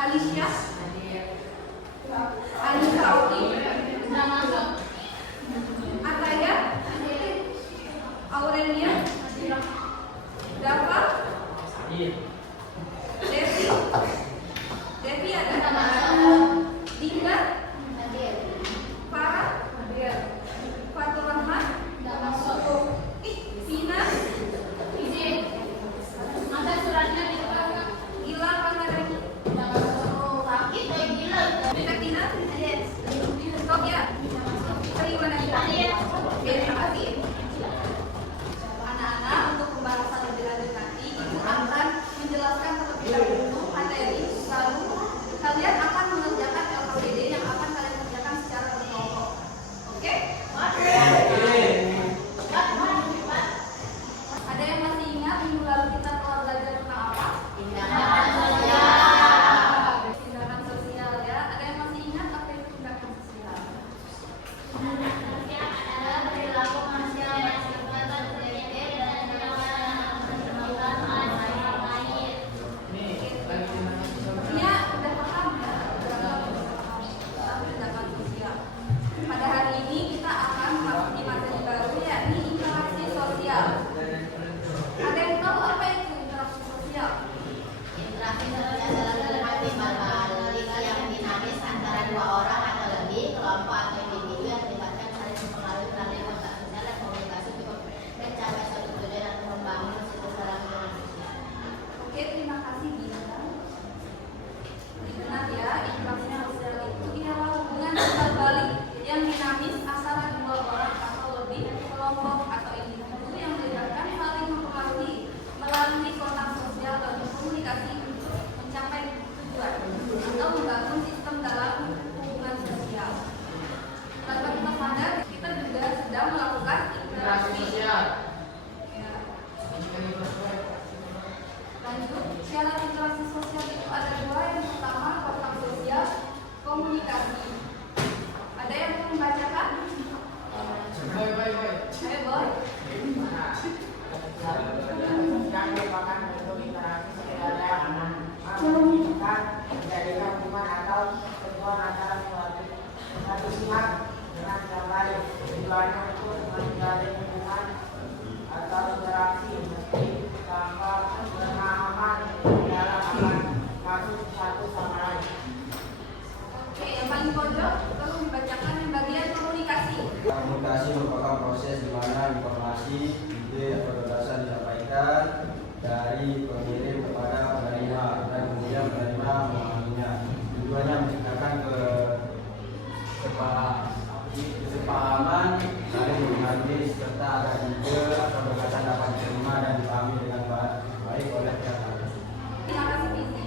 Alicia, Anissa Oki, Ataya, Aurelia, Dava, Devi ada, Dinda, Farah, Fatur Rahman, Vina, Gila Pangarani, Katina, Tokya, Triwana, terima kasih. Anak-anak, untuk pembahasan lebih lanjut nanti Ibu akan menjelaskan terlebih dahulu materi, lalu kalian akan mengerjakan LKPD yang akan kalian kerjakan secara berkelompok. Oke? Ada yang masih ingat minggu lalu kita telah belajar tentang apa? Tindakan sosial ya. Ada yang masih ingat apa itu tindakan sosial? Ini udah paham ya? Tindakan sosial. Pada hari ini kita akan memasuki materi baru yakni interaksi sosial. Ada yang tahu apa itu interaksi sosial? Interaksi sosial adalah hubungan yang dinamis antara dua orang atau lebih, kelompok atau individu yang melibatkan saling mempengaruhi melalui kontak sosial dan komunikasi untuk mencapai suatu tujuan atau membangun sesuatu hubungan sosial. Oke, terima kasih Dinda. Benar ya, interaksi sosial itu ialah hubungan timbal balik yang dinamis antara dua orang atau lebih, kelompok atau individu yang melibatkan saling mempengaruhi melalui kontak sosial dan komunikasi untuk mencapai tujuan atau membangun sistem dalam hubungan sosial. Tanpa kita sadar, kita juga sedang melakukan interaksi sosial. Ya. Lanjut, syarat interaksi sosial itu ada dua. Yang pertama, kontak sosial, komunikasi. Ada yang mau membacakan? Ayo boy. Yang merupakan bentuk interaksi sosial yang menunjukkan menjadikan hubungan atau hubungan antara satu pihak dengan yang lain. Tujuannya untuk menjalin hubungan atau interaksi meski tanpa pemahaman dalam akan masuk satu sama lain. Oke, yang paling pojok tolong dibacakan yang bagian komunikasi. Komunikasi merupakan proses di mana informasi, ide, atau gagasan disampaikan dari pengirim kepada penerima dan kemudian penerima memahaminya. Tujuannya menciptakan kesepahaman, saling memahami serta agar ide atau gagasan dapat diterima dan dipahami dengan baik oleh pihak lain. Terima kasih Bizi.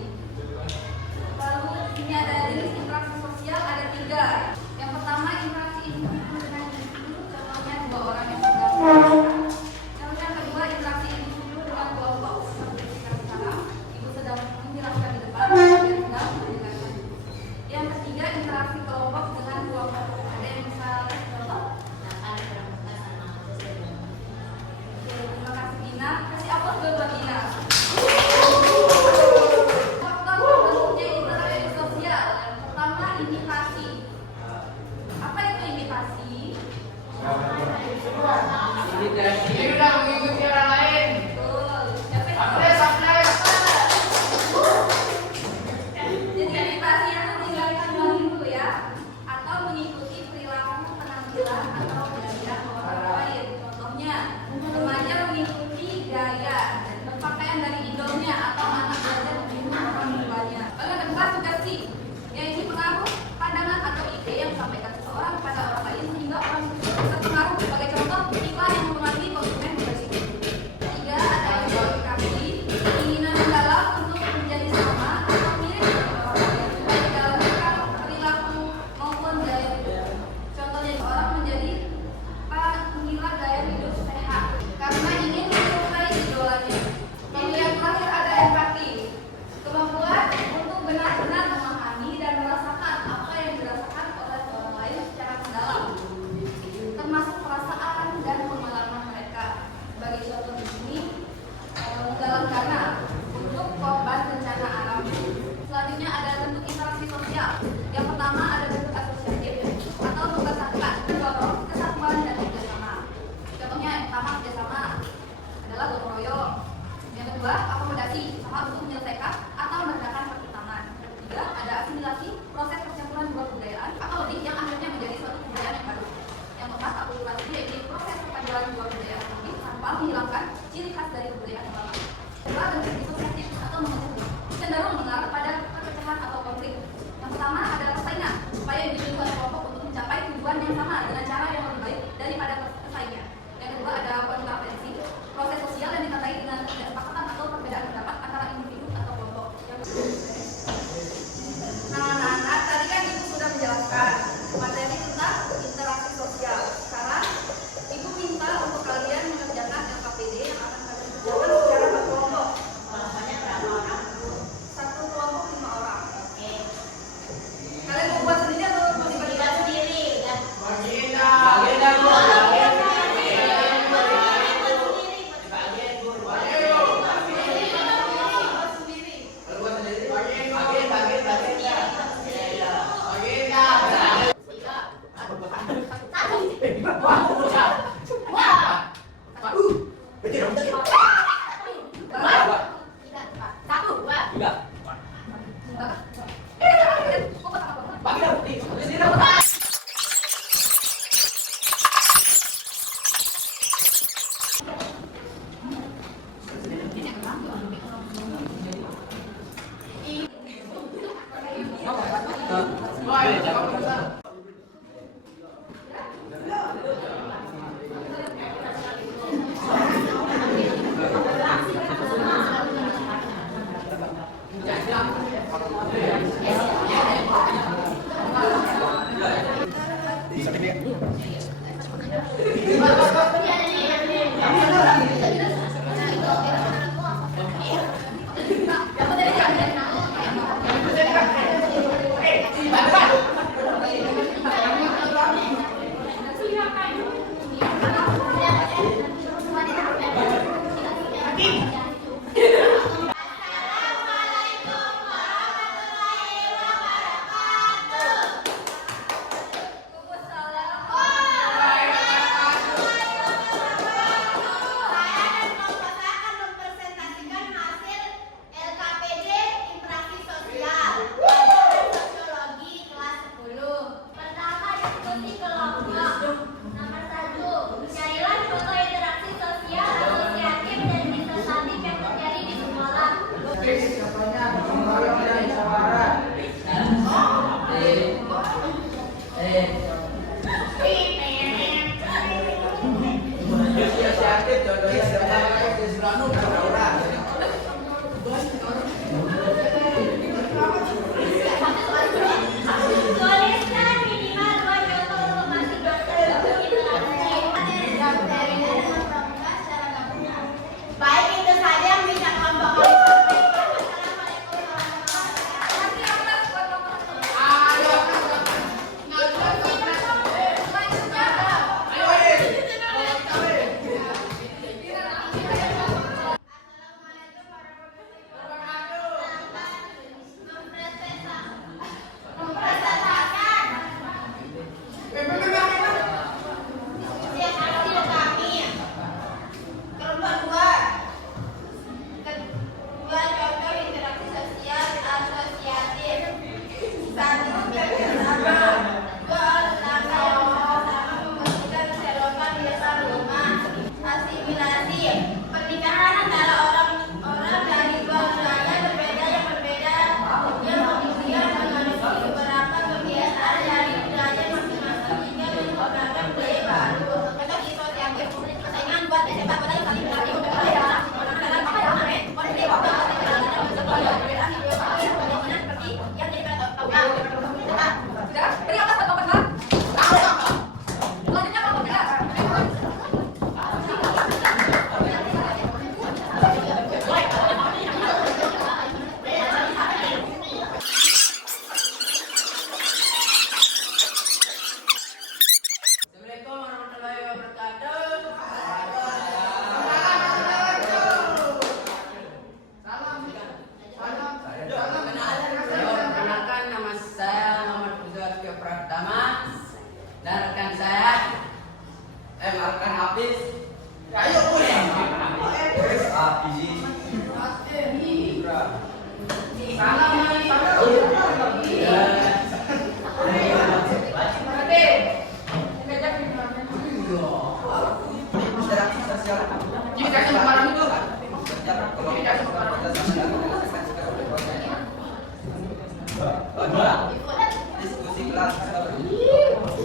Diskusi kelas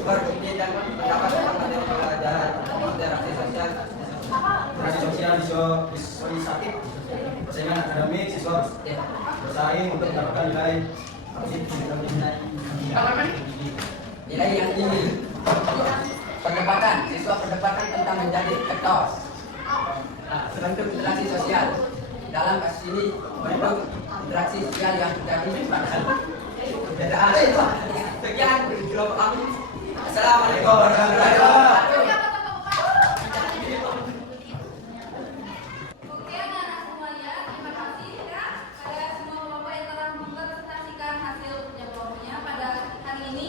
berbeda dan pendapat tentang pelajaran interaksi sosial, visualisatif, persaingan akademik, siswa bersaing untuk mendapatkan nilai yang tinggi. Perdebatan, siswa perdebatan tentang menjadi ketos. Bentuk interaksi sosial. Dalam kasus ini bentuk interaksi sosial yang terjadi pada perbedaan. Sekian kelompok kami. Assalamualaikum warahmatullahi wabarakatuh. Oke anak-anak semuanya, terima kasih ya pada semua kelompok yang telah mempresentasikan hasil kerja kelompoknya pada hari ini.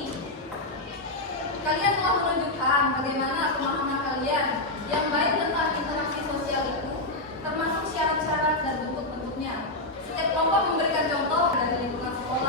Kalian telah menunjukkan bagaimana pemahaman kalian yang baik tentang interaksi sosial itu, termasuk syarat-syarat dan bentuk-bentuknya. Setiap kelompok memberikan contoh dari lingkungan sekolah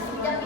si bijak